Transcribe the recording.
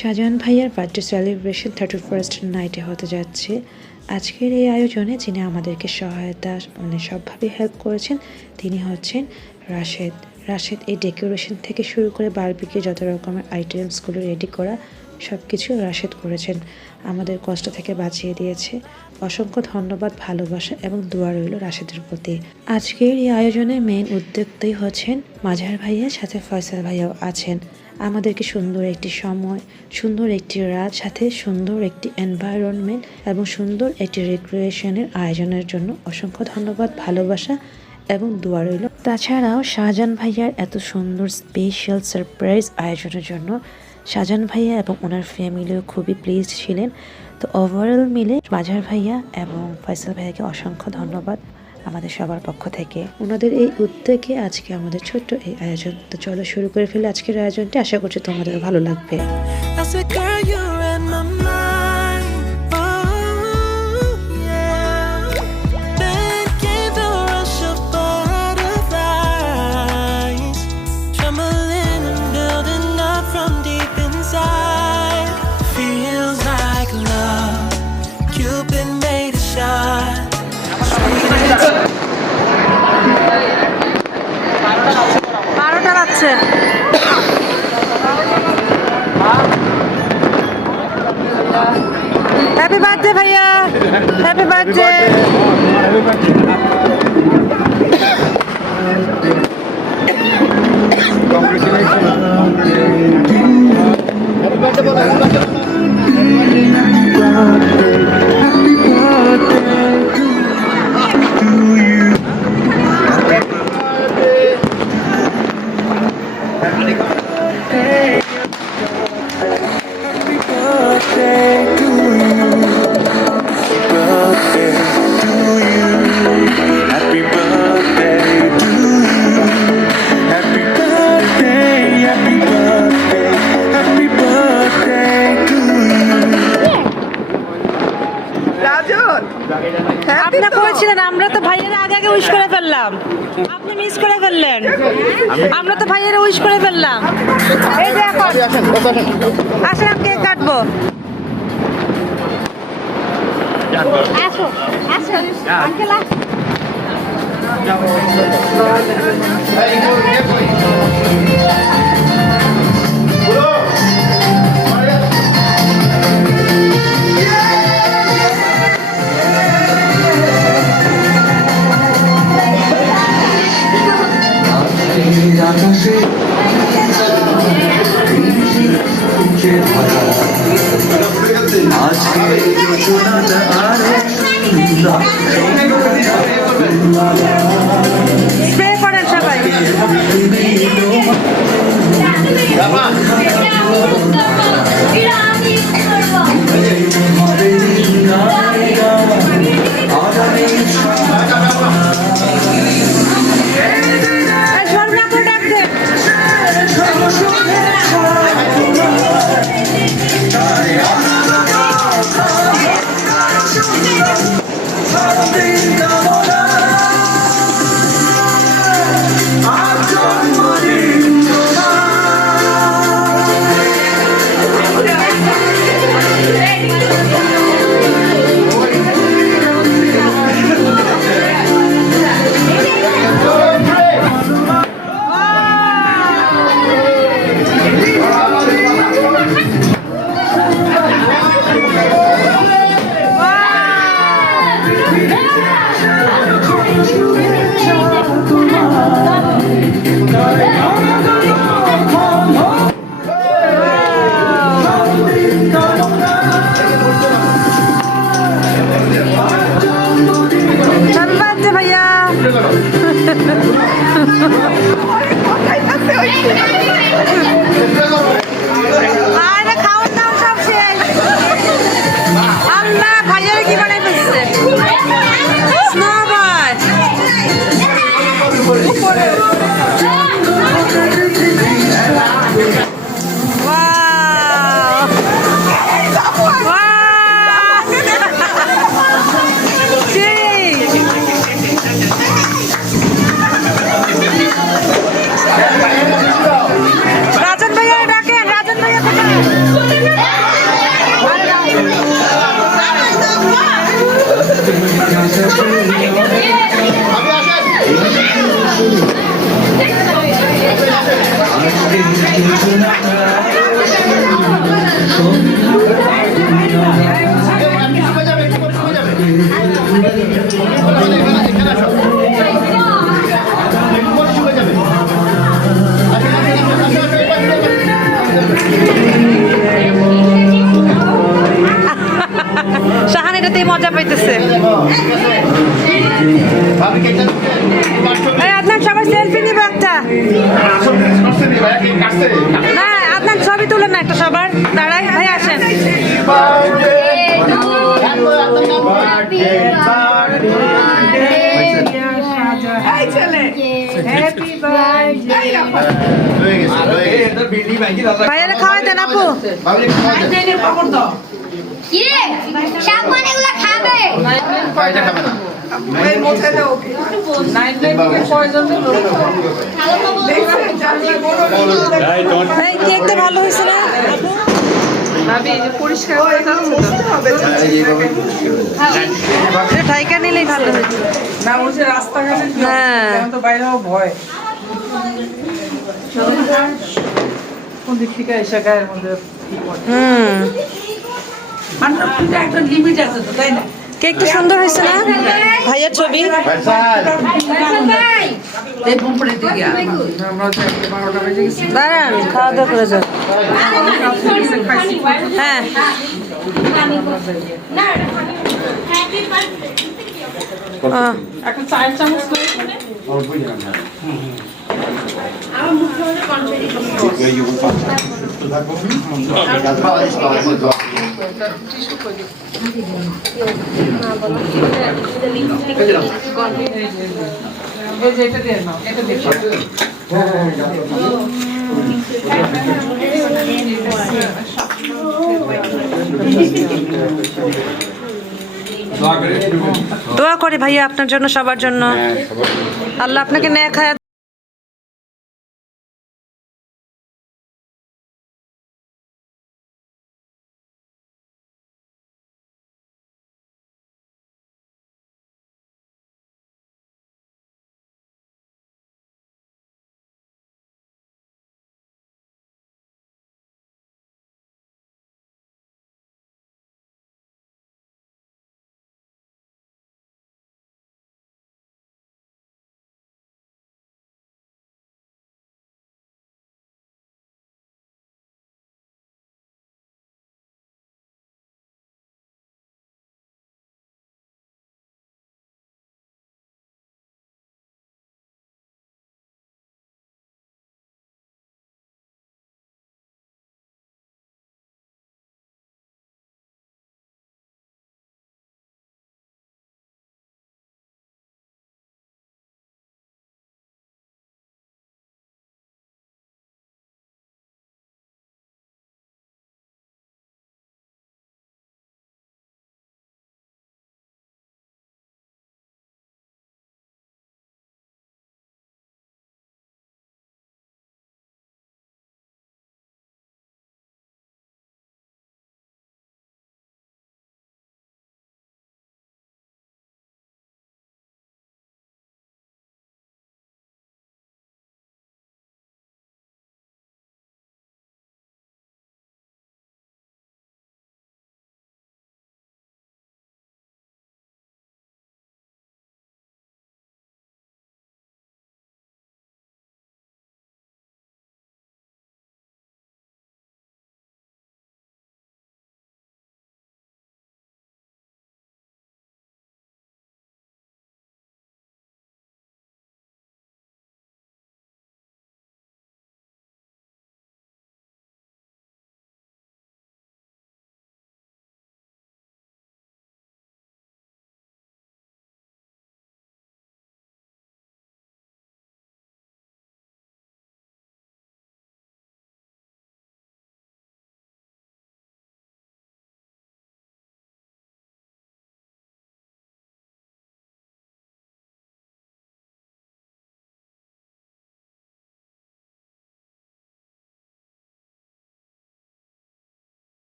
শাহজাহান ভাইয়ার birthday celebration 31st নাইটে হতে যাচ্ছে। আজকের এই আয়োজনে যিনি আমাদেরকে সহায়তা সবভাবে হেল্প করেছেন তিনি হচ্ছেন রাশেদ। রাশেদ এই ডেকোরেশন থেকে শুরু করে বারবিকিউ যত রকমের আইটেমসগুলো রেডি করা সব কিছু রাশেদ করেছেন, আমাদের কষ্ট থেকে বাঁচিয়ে দিয়েছে। অসংখ্য ধন্যবাদ, ভালোবাসা এবং দোয়া রইল রাশেদের প্রতি। আজকের এই আয়োজনে মেইন উদ্যোক্তাই হচ্ছেন মাঝার ভাইয়া, সাথে ফয়সাল ভাইয়াও আছেন। আমাদেরকে সুন্দর একটি সময়, সুন্দর একটি রাত, সাথে সুন্দর একটি এনভায়রনমেন্ট এবং সুন্দর একটি রিক্রিয়েশনের আয়োজনের জন্য অসংখ্য ধন্যবাদ, ভালোবাসা এবং দোয়া রইল। তাছাড়াও শাহজাহান ভাইয়ার এত সুন্দর স্পেশাল সারপ্রাইজ আয়োজনের জন্য শাহজাহান ভাইয়া এবং ওনার ফ্যামিলিও খুবই প্লিজড ছিলেন। তো ওভারঅল মিলে মাঝার ভাইয়া এবং ফয়সাল ভাইয়াকে অসংখ্য ধন্যবাদ আমাদের সবার পক্ষ থেকে। ওনাদের এই উদ্যোগে আজকে আমাদের ছোট্ট এই আয়োজন। তো চলো শুরু করে ফেলে আজকের আয়োজনটি। আশা করছি তোমাদের ভালো লাগবে। হ্যাপি বার্থডে ভাইয়া, হ্যাপি বার্থডে। আপনি করেছিলেন, আমরা তো ভাইয়ের আগে আগে উইশ করে ফেললাম, আপনি মিস করে ফেললেন। আমরা তো ভাইয়ের উইশ করে ফেললাম। এই যে এখন আসেন, কেক কাটবো। আসো আসো আঙ্কেল, স্প্রে করেন সবাই। দাঁড়াই ভাই আসেন। ভাইয়ারে খাওয়াই দেন আপু। এই কেকটা ভালো হয়েছে না আপু? ঠাইকা নিলেই ভালো হয়েছে। হ্যাঁ কোন দিক থেকে এসে গায়ের মধ্যে একটা লিমিট আছে তো, তাই না? কেকটা সুন্দর হয়েছে না ভাইয়ার ছবি? দাঁড়ান খাওয়া দাওয়া করে যান। হ্যাঁ এখন 4 চামচ এটা দিয়ে নাও, এটা দিয়ে দোয়া করি ভাইয়া আপনার জন্য, সবার জন্য। আল্লাহ আপনাকে ন্যায় খায়া